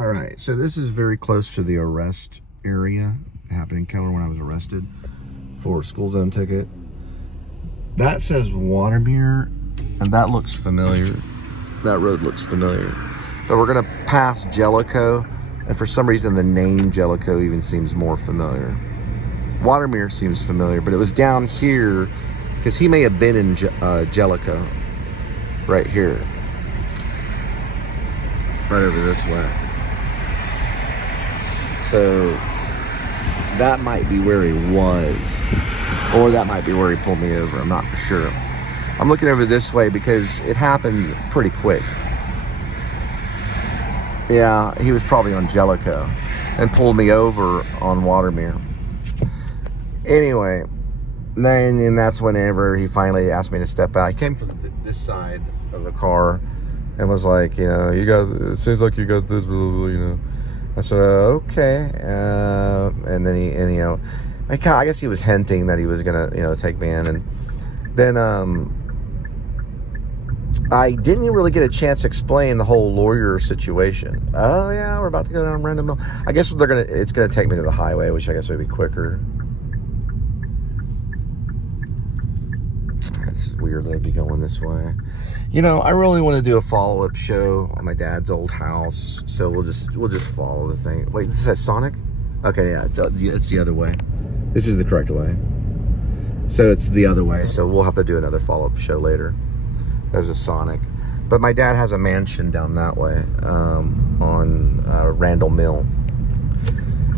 All right, so this is very close to the arrest area. It happened in Keller when I was arrested for school zone ticket. That says Watermere, and that looks familiar. That road looks familiar. But we're gonna pass Jellicoe, and for some reason the name Jellicoe even seems more familiar. Watermere seems familiar, but it was down here because he may have been in Jellicoe, right here, right over this way. So that might be where he was, or that might be where he pulled me over. I'm not for sure. I'm looking over this way because it happened pretty quick. Yeah, he was probably on Jellicoe and pulled me over on Watermere. Anyway, then that's whenever he finally asked me to step out. He came from this side of the car and was like, it seems like you got this, blah, blah, blah, I said, okay. And then I guess he was hinting that he was gonna, take me in. And then I didn't really get a chance to explain the whole lawyer situation. Oh yeah, we're about to go down Random Mill. I guess it's gonna take me to the highway, which I guess would be quicker. It's weird that I'd be going this way. I really want to do a follow-up show on my dad's old house, so we'll just follow the thing. Wait, this is at Sonic? Okay, yeah, it's the other way. This is the correct way. So it's the other way, so we'll have to do another follow-up show later. There's a Sonic. But my dad has a mansion down that way, on Randall Mill.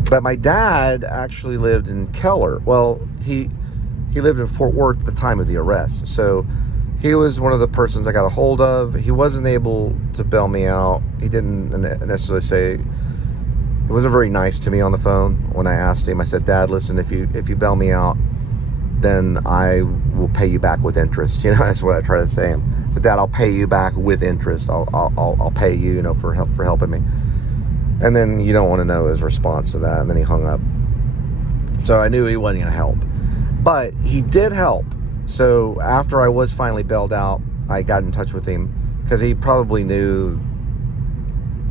But my dad actually lived in Keller. Well, he lived in Fort Worth at the time of the arrest. So he was one of the persons I got a hold of. He wasn't able to bail me out. He didn't necessarily say, he wasn't very nice to me on the phone when I asked him. I said, Dad, listen, if you bail me out, then I will pay you back with interest. That's what I try to say. So Dad, I'll pay you back with interest. I'll pay you, for helping me. And then you don't want to know his response to that. And then he hung up. So I knew he wasn't going to help. But he did help. So after I was finally bailed out, I got in touch with him because he probably knew,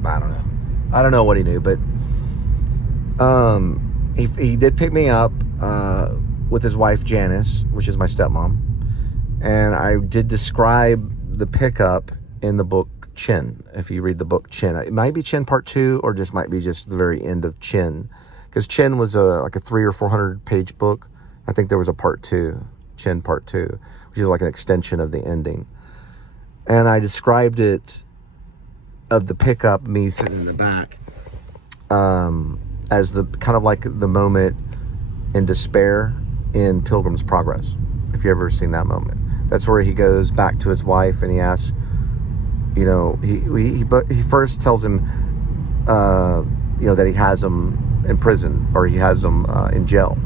I don't know what he knew, but he did pick me up with his wife Janice, which is my stepmom, and I did describe the pickup in the book Chin. If you read the book Chin, it might be Chin Part 2, or just might be just the very end of Chin, because Chin was like a 300 or 400 page book. I think there was a Part 2, Chin Part 2, which is like an extension of the ending. And I described it, of the pickup, me sitting in the back, as the kind of like the moment in despair in Pilgrim's Progress. If you've ever seen that moment, that's where he goes back to his wife and he asks, he first tells him, that he has him in prison, or he has him in jail.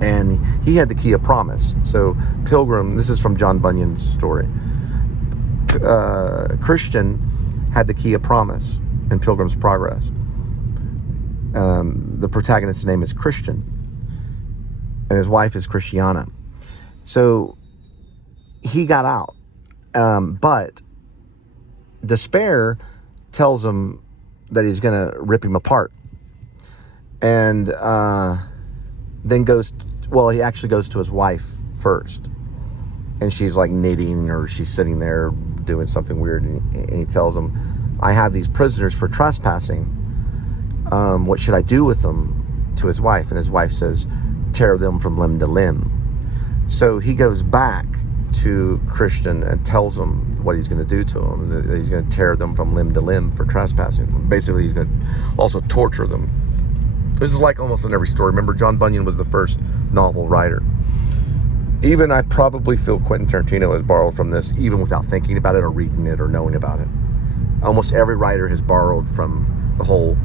And he had the key of promise. So Pilgrim, this is from John Bunyan's story. Christian had the key of promise in Pilgrim's Progress. The protagonist's name is Christian, and his wife is Christiana. So he got out, but despair tells him that he's going to rip him apart, and then he actually goes to his wife first, and she's like knitting, or she's sitting there doing something weird, and he tells him, I have these prisoners for trespassing. What should I do with them? To his wife. And his wife says, tear them from limb to limb. So he goes back to Christian and tells him what he's going to do to them. That he's going to tear them from limb to limb for trespassing. Basically, he's going to also torture them. This is like almost in every story. Remember, John Bunyan was the first novel writer. Even I probably feel Quentin Tarantino has borrowed from this, even without thinking about it or reading it or knowing about it. Almost every writer has borrowed from the whole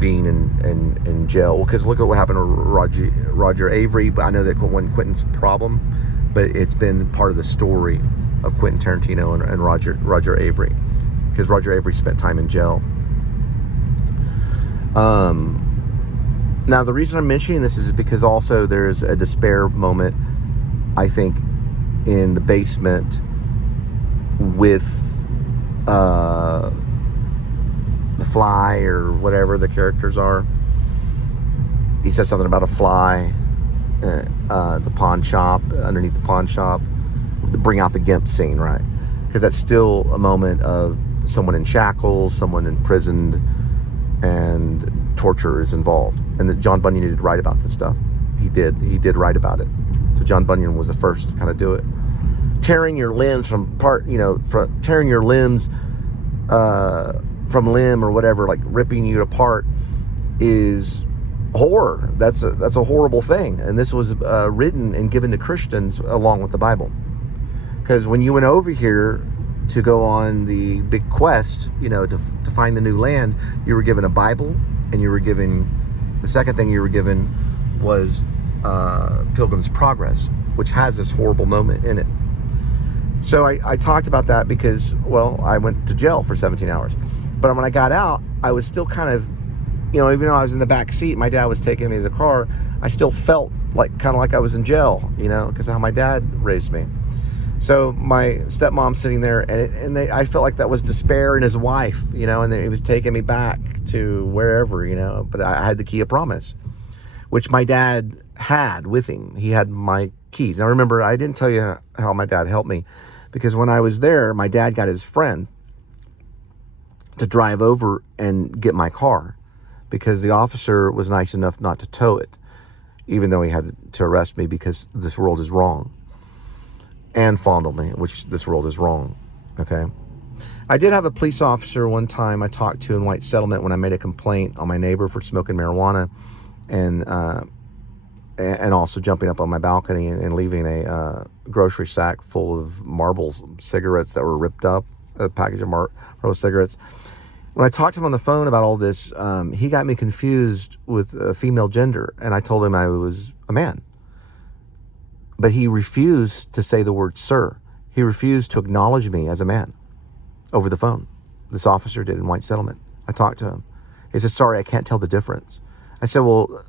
being in jail. Because look at what happened to Roger Avery. I know that wasn't Quentin's problem, but it's been part of the story of Quentin Tarantino and Roger Avery, because Roger Avery spent time in jail. Now, the reason I'm mentioning this is because also there's a despair moment, I think, in the basement with the fly or whatever the characters are. He says something about a fly, the pawn shop, underneath the pawn shop. Bring out the GIMP scene, right? Because that's still a moment of someone in shackles, someone imprisoned, and torture is involved. And that John Bunyan did write about this stuff. He did write about it. So John Bunyan was the first to kind of do it. Tearing your limbs tearing your limbs from limb or whatever, like ripping you apart, is horror. That's a horrible thing. And this was written and given to Christians along with the Bible. Because when you went over here to go on the big quest, to find the new land, you were given a Bible, and the second thing you were given was Pilgrim's Progress, which has this horrible moment in it. So I talked about that because, well, I went to jail for 17 hours. But when I got out, I was still kind of, even though I was in the back seat, my dad was taking me to the car, I still felt kind of like I was in jail, because of how my dad raised me. So my stepmom's sitting there, and I felt like that was despair in his wife, and then he was taking me back to wherever, but I had the key of promise, which my dad had with him. He had my keys. Now remember, I didn't tell you how my dad helped me, because when I was there, my dad got his friend to drive over and get my car, because the officer was nice enough not to tow it, even though he had to arrest me because this world is wrong. And fondle me, which this world is wrong, okay? I did have a police officer one time I talked to in White Settlement when I made a complaint on my neighbor for smoking marijuana and also jumping up on my balcony and leaving a grocery sack full of Marlboro cigarettes that were ripped up, a package of Marlboro cigarettes. When I talked to him on the phone about all this, he got me confused with female gender, and I told him I was a man. But he refused to say the word sir. He refused to acknowledge me as a man over the phone. This officer did in White Settlement. I talked to him. He said, sorry, I can't tell the difference. I said, well,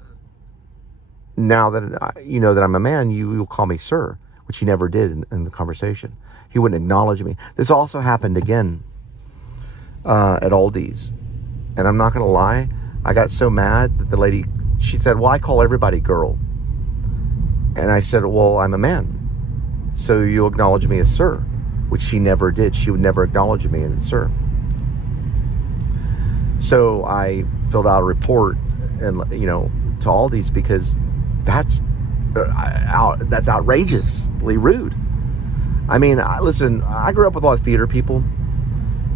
now that you know that I'm a man, you'll call me sir, which he never did in the conversation. He wouldn't acknowledge me. This also happened again at Aldi's. And I'm not going to lie, I got so mad that the lady, she said, well, I call everybody girl. And I said, well, I'm a man, so you acknowledge me as sir, which she never did. She would never acknowledge me as sir. So I filled out a report, and to Aldi's, because that's outrageously rude. I mean, listen, I grew up with a lot of theater people,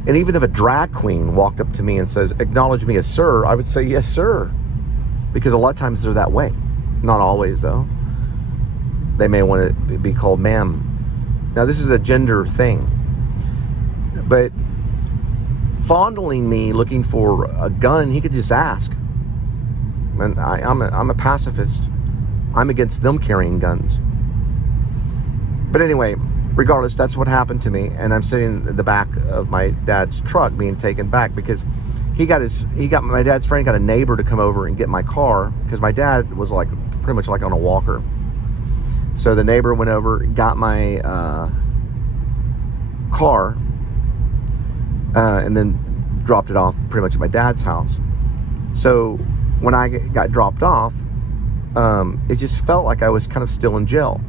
and even if a drag queen walked up to me and says, acknowledge me as sir, I would say, yes, sir, because a lot of times they're that way. Not always, though. They may want to be called ma'am. Now, this is a gender thing. But fondling me, looking for a gun, he could just ask. And I'm a pacifist. I'm against them carrying guns. But anyway, regardless, that's what happened to me. And I'm sitting in the back of my dad's truck being taken back because my dad's friend got a neighbor to come over and get my car, because my dad was pretty much on a walker. So the neighbor went over, got my car, and then dropped it off pretty much at my dad's house. So when I got dropped off, it just felt like I was kind of still in jail.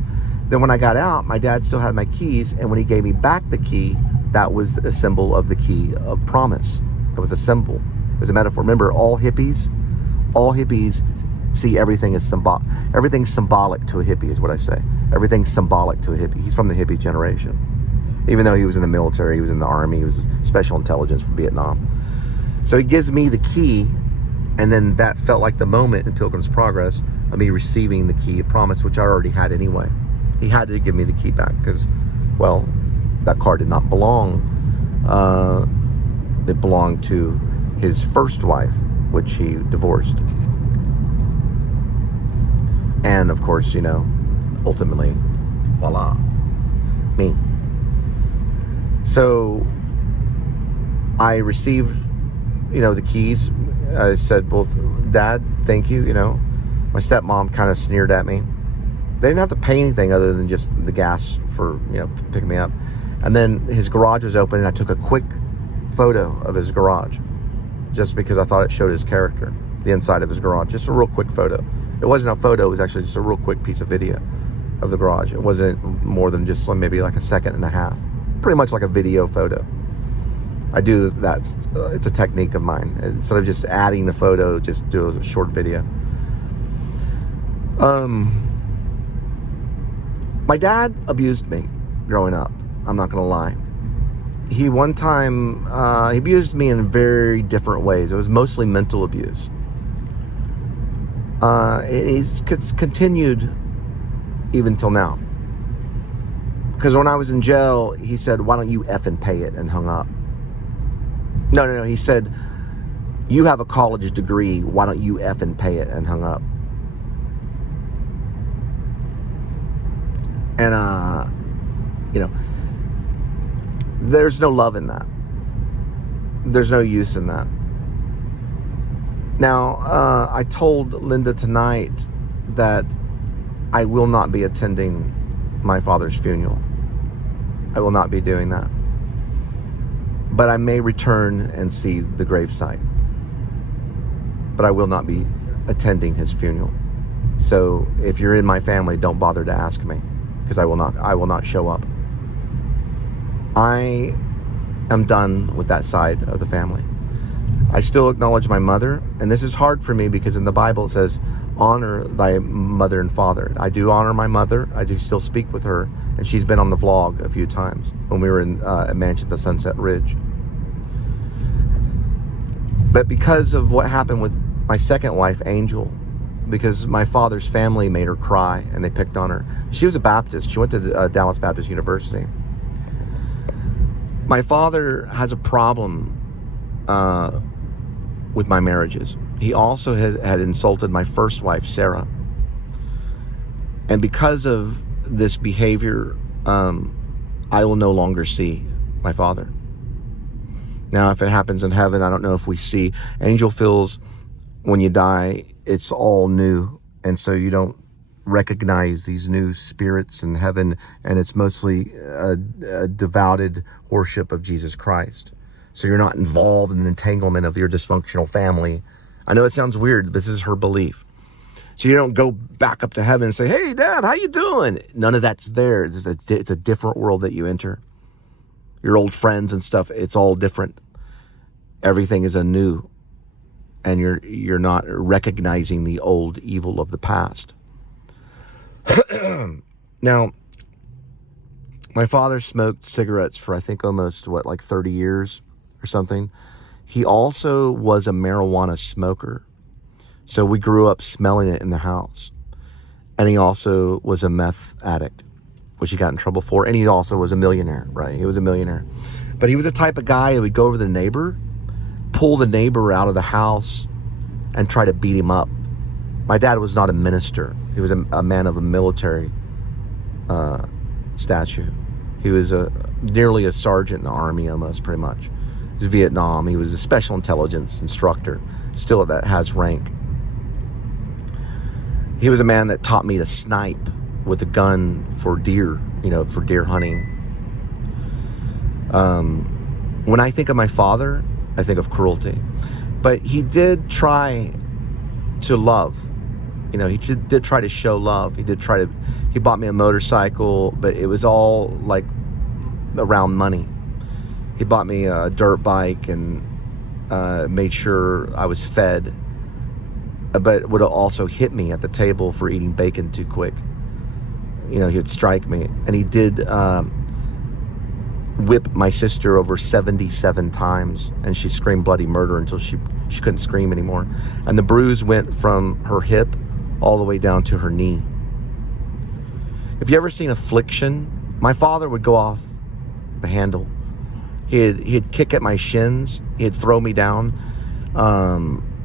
Then when I got out, my dad still had my keys, and when he gave me back the key, that was a symbol of the key of promise. It was a symbol. It was a metaphor. Remember, all hippies see everything as symbolic. Everything's symbolic to a hippie is what I say. Everything's symbolic to a hippie. He's from the hippie generation. Even though he was in the military, he was in the army, he was special intelligence from Vietnam. So he gives me the key, and then that felt like the moment in Pilgrim's Progress of me receiving the key of promise, which I already had anyway. He had to give me the key back because, well, that car did not belong. It belonged to his first wife, which he divorced. And of course, ultimately, voila, me. So I received, the keys. I said, well, Dad, thank you. My stepmom kind of sneered at me. They didn't have to pay anything other than just the gas for, picking me up. And then his garage was open, and I took a quick photo of his garage. just because I thought it showed his character, the inside of his garage. Just a real quick photo. It wasn't a photo, it was actually just a real quick piece of video of the garage. It wasn't more than just maybe like a second and a half. Pretty much like a video photo. I do that. It's a technique of mine. Instead of just adding the photo, just do a short video. My dad abused me growing up. I'm not gonna lie. He one time, he abused me in very different ways. It was mostly mental abuse. It's continued even till now. Because when I was in jail, he said, "Why don't you effing pay it?" and hung up. No. He said, "You have a college degree. Why don't you effing pay it?" and hung up. And, there's no love in that. There's no use in that. Now, I told Linda tonight that I will not be attending my father's funeral. I will not be doing that. But I may return and see the gravesite. But I will not be attending his funeral. So if you're in my family, don't bother to ask me, because I will not show up. I am done with that side of the family. I still acknowledge my mother, and this is hard for me because in the Bible it says, honor thy mother and father. I do honor my mother. I do still speak with her, and she's been on the vlog a few times when we were in a mansion at Sunset Ridge. But because of what happened with my second wife, Angel, because my father's family made her cry and they picked on her. She was a Baptist. She went to Dallas Baptist University. My father has a problem with my marriages. He also had insulted my first wife, Sarah. And because of this behavior, I will no longer see my father. Now, if it happens in heaven, I don't know if we see. Angel feels when you die, it's all new. And so you don't recognize these new spirits in heaven. And it's mostly a devoted worship of Jesus Christ. So you're not involved in the entanglement of your dysfunctional family. I know it sounds weird, but this is her belief. So you don't go back up to heaven and say, "Hey, Dad, how you doing?" None of that's there. It's a different world that you enter. Your old friends and stuff, it's all different. Everything is anew. And you're not recognizing the old evil of the past. Now, my father smoked cigarettes for, I think, almost, 30 years or something. He also was a marijuana smoker. So we grew up smelling it in the house. And he also was a meth addict, which he got in trouble for. And he also was a millionaire, right? He was a millionaire. But he was the type of guy that would go over to the neighbor, pull the neighbor out of the house, and try to beat him up. My dad was not a minister. He was a man of a military stature. He was nearly a sergeant in the Army, almost, pretty much. He was Vietnam. He was a special intelligence instructor, still that has rank. He was a man that taught me to snipe with a gun for deer, for deer hunting. When I think of my father, I think of cruelty. But he did try to love. He did try to show love. He bought me a motorcycle, but it was all like around money. He bought me a dirt bike and made sure I was fed, but would also hit me at the table for eating bacon too quick. He would strike me. And he did whip my sister over 77 times, and she screamed bloody murder until she couldn't scream anymore. And the bruise went from her hip all the way down to her knee. If you ever seen Affliction, my father would go off the handle. He'd kick at my shins. He'd throw me down.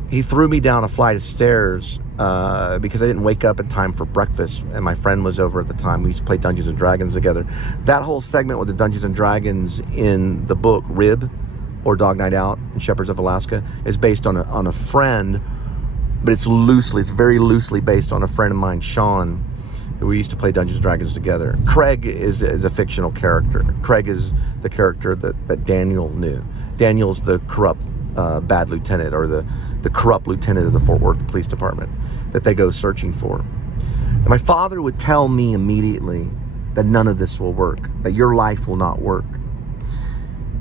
He threw me down a flight of stairs because I didn't wake up in time for breakfast, and my friend was over at the time. We used to play Dungeons & Dragons together. That whole segment with the Dungeons & Dragons in the book Rib, or Dog Night Out in Shepherds of Alaska, is based on a friend, but it's very loosely based on a friend of mine, Sean, who we used to play Dungeons & Dragons together. Craig is a fictional character. Craig is the character that Daniel knew. Daniel's the corrupt bad lieutenant or the corrupt lieutenant of the Fort Worth Police Department that they go searching for. And my father would tell me immediately that none of this will work, that your life will not work.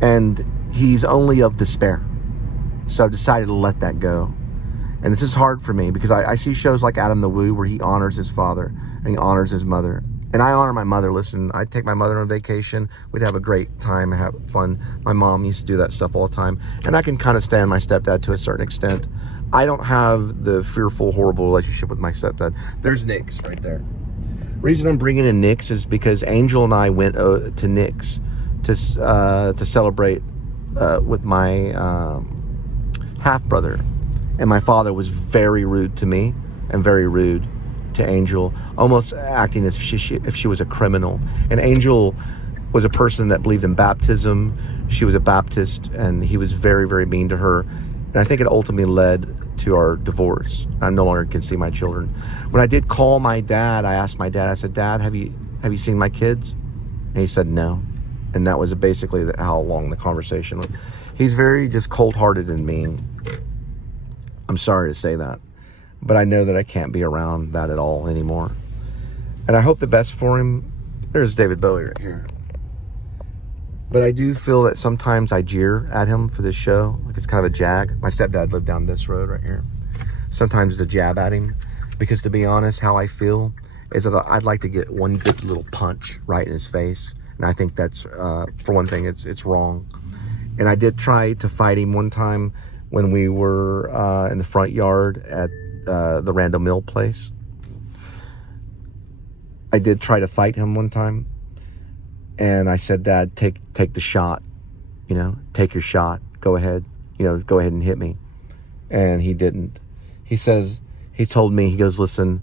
And he's only of despair. So I've decided to let that go. And this is hard for me because I see shows like Adam the Woo where he honors his father and he honors his mother. And I honor my mother. Listen, I'd take my mother on vacation. We'd have a great time and have fun. My mom used to do that stuff all the time. And I can kind of stand my stepdad to a certain extent. I don't have the fearful, horrible relationship with my stepdad. There's Nick's right there. The reason I'm bringing in Nick's is because Angel and I went to Nick's to celebrate with my half-brother. And my father was very rude to me and very rude to Angel, almost acting as if she was a criminal. And Angel was a person that believed in baptism. She was a Baptist, and he was very, very mean to her. And I think it ultimately led to our divorce. I no longer can see my children. When I did call my dad, I asked my dad, I said, Dad, have you seen my kids? And he said, no. And that was basically how long the conversation went. He's very just cold-hearted and mean. I'm sorry to say that, but I know that I can't be around that at all anymore. And I hope the best for him. There's David Bowie right here. But I do feel that sometimes I jeer at him for this show. Like it's kind of a jag. My stepdad lived down this road right here. Sometimes it's a jab at him. Because to be honest, how I feel is that I'd like to get one good little punch right in his face. And I think that's, for one thing, it's wrong. And I did try to fight him one time when we were in the front yard at the Randall Mill place. I did try to fight him one time. And I said, Dad, take the shot. You know, take your shot. Go ahead. You know, go ahead and hit me. And he didn't. He told me, he goes, listen,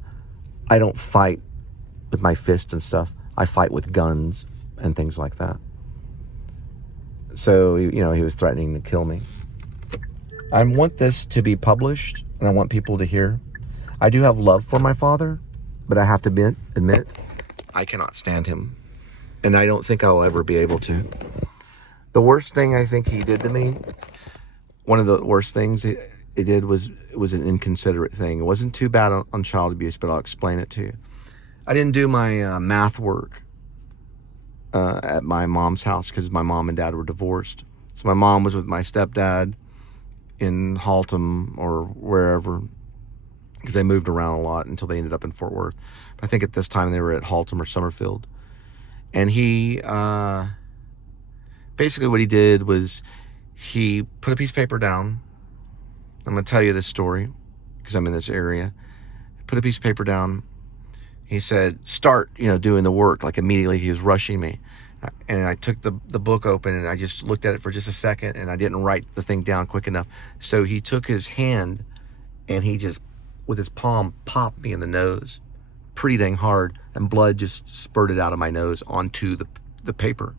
I don't fight with my fist and stuff. I fight with guns and things like that. So, you know, he was threatening to kill me. I want this to be published, and I want people to hear. I do have love for my father, but I have to admit, I cannot stand him. And I don't think I'll ever be able to. The worst thing I think he did to me, one of the worst things he did was an inconsiderate thing. It wasn't too bad on child abuse, but I'll explain it to you. I didn't do my math work at my mom's house because my mom and dad were divorced. So my mom was with my stepdad in Haltom or wherever, because they moved around a lot until they ended up in Fort Worth. I think at this time they were at Haltom or Summerfield. And he, basically what he did was he put a piece of paper down. I'm going to tell you this story because I'm in this area. Put a piece of paper down. He said, start, doing the work. Like immediately he was rushing me. And I took the book open and I just looked at it for just a second and I didn't write the thing down quick enough. So he took his hand and he just, with his palm, popped me in the nose pretty dang hard, and blood just spurted out of my nose onto the paper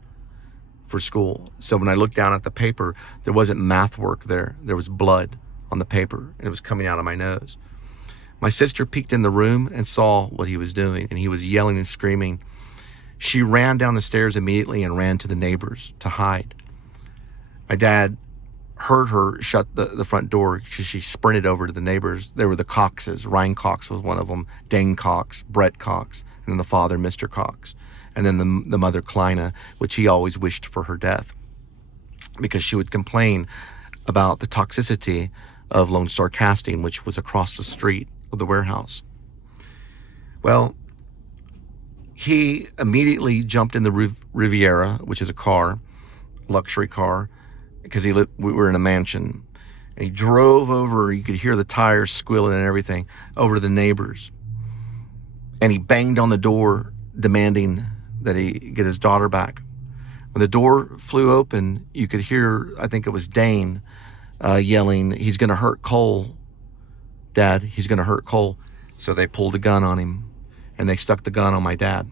for school. So when I looked down at the paper, there wasn't math work there. There was blood on the paper and it was coming out of my nose. My sister peeked in the room and saw what he was doing, and he was yelling and screaming. She ran down the stairs immediately and ran to the neighbors to hide. My dad heard her shut the front door because she sprinted over to the neighbors. There were the Coxes. Ryan Cox was one of them, Dane Cox, Brett Cox, and then the father, Mr. Cox, and then the mother, Kleina, which he always wished for her death because she would complain about the toxicity of Lone Star Casting, which was across the street of the warehouse. Well, he immediately jumped in the Riviera, which is a car, luxury car, because we were in a mansion. And he drove over, you could hear the tires squealing and everything, over to the neighbors. And he banged on the door, demanding that he get his daughter back. When the door flew open, you could hear, I think it was Dane, yelling, he's going to hurt Cole. Dad, he's going to hurt Cole. So they pulled a gun on him, and they stuck the gun on my dad.